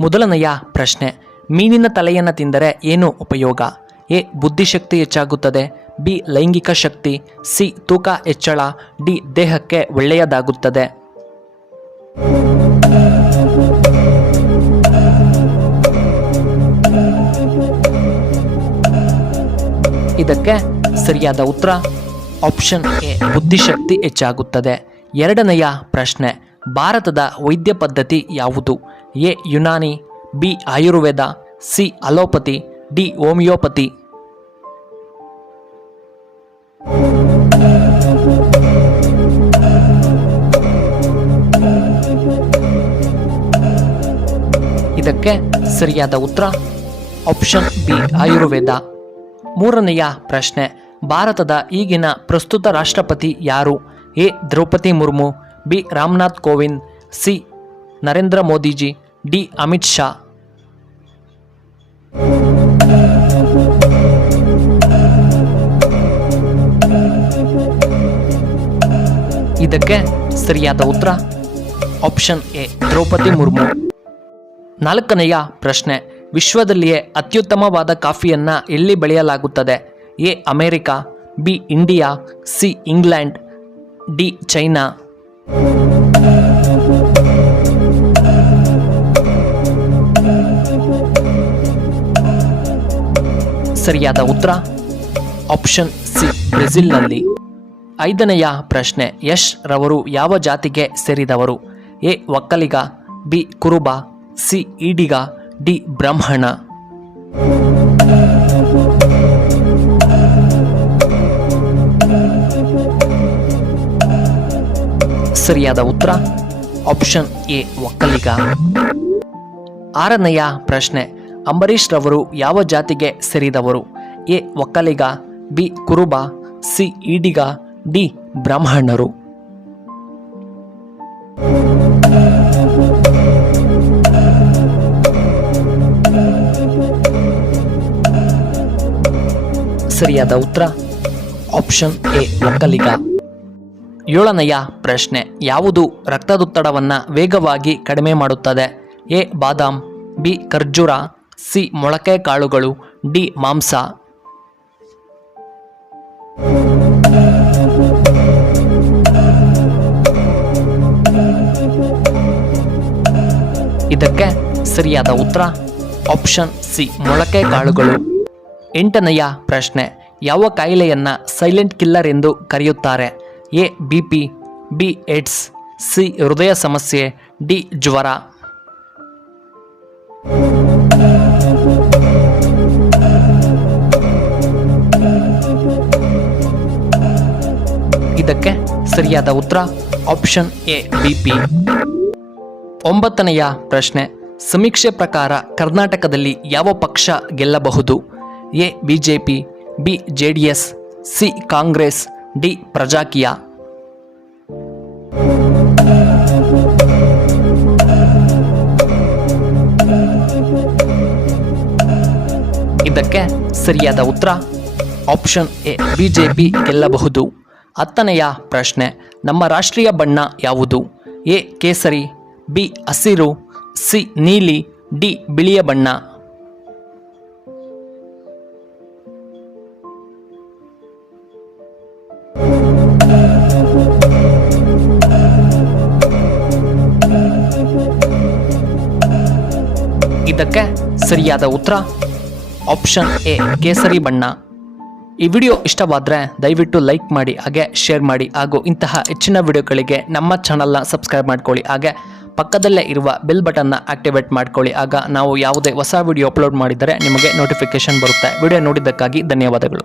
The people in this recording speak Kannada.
ಮೊದಲನೆಯ ಪ್ರಶ್ನೆ, ಮೀನಿನ ತಲೆಯನ್ನು ತಿಂದರೆ ಏನು ಉಪಯೋಗ? ಎ. ಬುದ್ಧಿಶಕ್ತಿ ಹೆಚ್ಚಾಗುತ್ತದೆ. ಬಿ. ಲೈಂಗಿಕ ಶಕ್ತಿ. ಸಿ. ತೂಕ ಹೆಚ್ಚಳ. ಡಿ. ದೇಹಕ್ಕೆ ಒಳ್ಳೆಯದಾಗುತ್ತದೆ. ಇದಕ್ಕೆ ಸರಿಯಾದ ಉತ್ತರ ಆಪ್ಷನ್ ಎ, ಬುದ್ಧಿಶಕ್ತಿ ಹೆಚ್ಚಾಗುತ್ತದೆ. ಎರಡನೆಯ ಪ್ರಶ್ನೆ, ಭಾರತದ ವೈದ್ಯ ಪದ್ಧತಿ ಯಾವುದು? A. Unani. B. Ayurveda. C. Allopathy. D. Homeopathy. ಇದಕ್ಕೆ ಸರಿಯಾದ ಉತ್ತರ ಆಪ್ಷನ್ ಬಿ, ಆಯುರ್ವೇದ. ಮೂರನೆಯ ಪ್ರಶ್ನೆ, ಭಾರತದ ಈಗಿನ ಪ್ರಸ್ತುತ ರಾಷ್ಟ್ರಪತಿ ಯಾರು? A. Draupadi Murmu. B. Ramnath Kovind. C. Narendra Modiji. D. Amit Shah. ಇದಕ್ಕೆ ಸರಿಯಾದ ಉತ್ತರ ಆಪ್ಷನ್ ಎ, ದ್ರೌಪದಿ ಮುರ್ಮು. ನಾಲ್ಕನೆಯ ಪ್ರಶ್ನೆ, ವಿಶ್ವದಲ್ಲಿಯೇ ಅತ್ಯುತ್ತಮವಾದ ಕಾಫಿಯನ್ನು ಎಲ್ಲಿ ಬೆಳೆಯಲಾಗುತ್ತದೆ? A. America. B. India. C. England. D. China. ಸರಿಯಾದ ಉತ್ತರ ಆಪ್ಷನ್ ಸಿ, ಬ್ರೆಜಿಲ್ನಲ್ಲಿ. ಐದನೆಯ ಪ್ರಶ್ನೆ, ಯಶ್ ರವರು ಯಾವ ಜಾತಿಗೆ ಸೇರಿದವರು? ಎ. ಒಕ್ಕಲಿಗ. ಬಿ. ಕುರುಬ. ಸಿ. ಈಡಿಗ. ಡಿ. ಬ್ರಾಹ್ಮಣ. ಸರಿಯಾದ ಉತ್ತರ ಆಪ್ಷನ್ ಎ, ಒಕ್ಕಲಿಗ. ಆರನೆಯ ಪ್ರಶ್ನೆ, ಅಂಬರೀಷ್ ರವರು ಯಾವ ಜಾತಿಗೆ ಸೇರಿದವರು? ಎ. ಒಕ್ಕಲಿಗ. ಬಿ. ಕುರುಬ. ಸಿ. ಈಡಿಗ. ಡಿ. ಬ್ರಾಹ್ಮಣರು. ಸರಿಯಾದ ಉತ್ತರ ಆಪ್ಷನ್ ಎ, ಒಕ್ಕಲಿಗ. ಏಳನೆಯ ಪ್ರಶ್ನೆ, ಯಾವುದು ರಕ್ತದೊತ್ತಡವನ್ನು ವೇಗವಾಗಿ ಕಡಿಮೆ ಮಾಡುತ್ತದೆ? ಎ. ಬಾದಾಮ್. ಬಿ. ಖರ್ಜೂರ. ಸಿ. ಮೊಳಕೆ ಕಾಳುಗಳು. ಡಿ. ಮಾಂಸ. ಇದಕ್ಕೆ ಸರಿಯಾದ ಉತ್ತರ ಆಪ್ಷನ್ ಸಿ, ಮೊಳಕೆ ಕಾಳುಗಳು. ಎಂಟನೆಯ ಪ್ರಶ್ನೆ, ಯಾವ ಕಾಯಿಲೆಯನ್ನು ಸೈಲೆಂಟ್ ಕಿಲ್ಲರ್ ಎಂದು ಕರೆಯುತ್ತಾರೆ? A. BP. B. AIDS. C. ಹೃದಯ ಸಮಸ್ಯೆ. ಡಿ. ಜ್ವರ. ಇದಕ್ಕೆ ಸರಿಯಾದ ಉತ್ತರ ಆಪ್ಷನ್ ಎ, ಬಿಪಿ. ಒಂಬತ್ತನೆಯ ಪ್ರಶ್ನೆ, ಸಮೀಕ್ಷೆ ಪ್ರಕಾರ ಕರ್ನಾಟಕದಲ್ಲಿ ಯಾವ ಪಕ್ಷ ಗೆಲ್ಲಬಹುದು? A. BJP. B. JDS. C. Congress. D. Prajaakeeya. ಇದಕ್ಕೆ ಸರಿಯಾದ ಉತ್ತರ ಆಪ್ಷನ್ ಎ, ಬಿಜೆಪಿ ಗೆಲ್ಲಬಹುದು. ಹತ್ತನೆಯ ಪ್ರಶ್ನೆ, ನಮ್ಮ ರಾಷ್ಟ್ರೀಯ ಬಣ್ಣ ಯಾವುದು? ಎ. ಕೇಸರಿ. ಬಿ. ಹಸಿರು. ಸಿ. ನೀಲಿ. ಡಿ. ಬಿಳಿಯ ಬಣ್ಣ. ಇದಕ್ಕೆ ಸರಿಯಾದ ಉತ್ತರ ಆಪ್ಷನ್ ಎ, ಕೇಸರಿ ಬಣ್ಣ. ಈ ವಿಡಿಯೋ ಇಷ್ಟವಾದರೆ ದಯವಿಟ್ಟು ಲೈಕ್ ಮಾಡಿ, ಹಾಗೆ ಶೇರ್ ಮಾಡಿ, ಹಾಗೂ ಇಂತಹ ಹೆಚ್ಚಿನ ವಿಡಿಯೋಗಳಿಗೆ ನಮ್ಮ ಚಾನಲ್ನ ಸಬ್ಸ್ಕ್ರೈಬ್ ಮಾಡ್ಕೊಳ್ಳಿ, ಹಾಗೆ ಪಕ್ಕದಲ್ಲೇ ಇರುವ ಬೆಲ್ ಬಟನ್ನ ಆಕ್ಟಿವೇಟ್ ಮಾಡ್ಕೊಳ್ಳಿ. ಆಗ ನಾವು ಯಾವುದೇ ಹೊಸ ವಿಡಿಯೋ ಅಪ್ಲೋಡ್ ಮಾಡಿದರೆ ನಿಮಗೆ ನೋಟಿಫಿಕೇಶನ್ ಬರುತ್ತೆ. ವಿಡಿಯೋ ನೋಡಿದ್ದಕ್ಕಾಗಿ ಧನ್ಯವಾದಗಳು.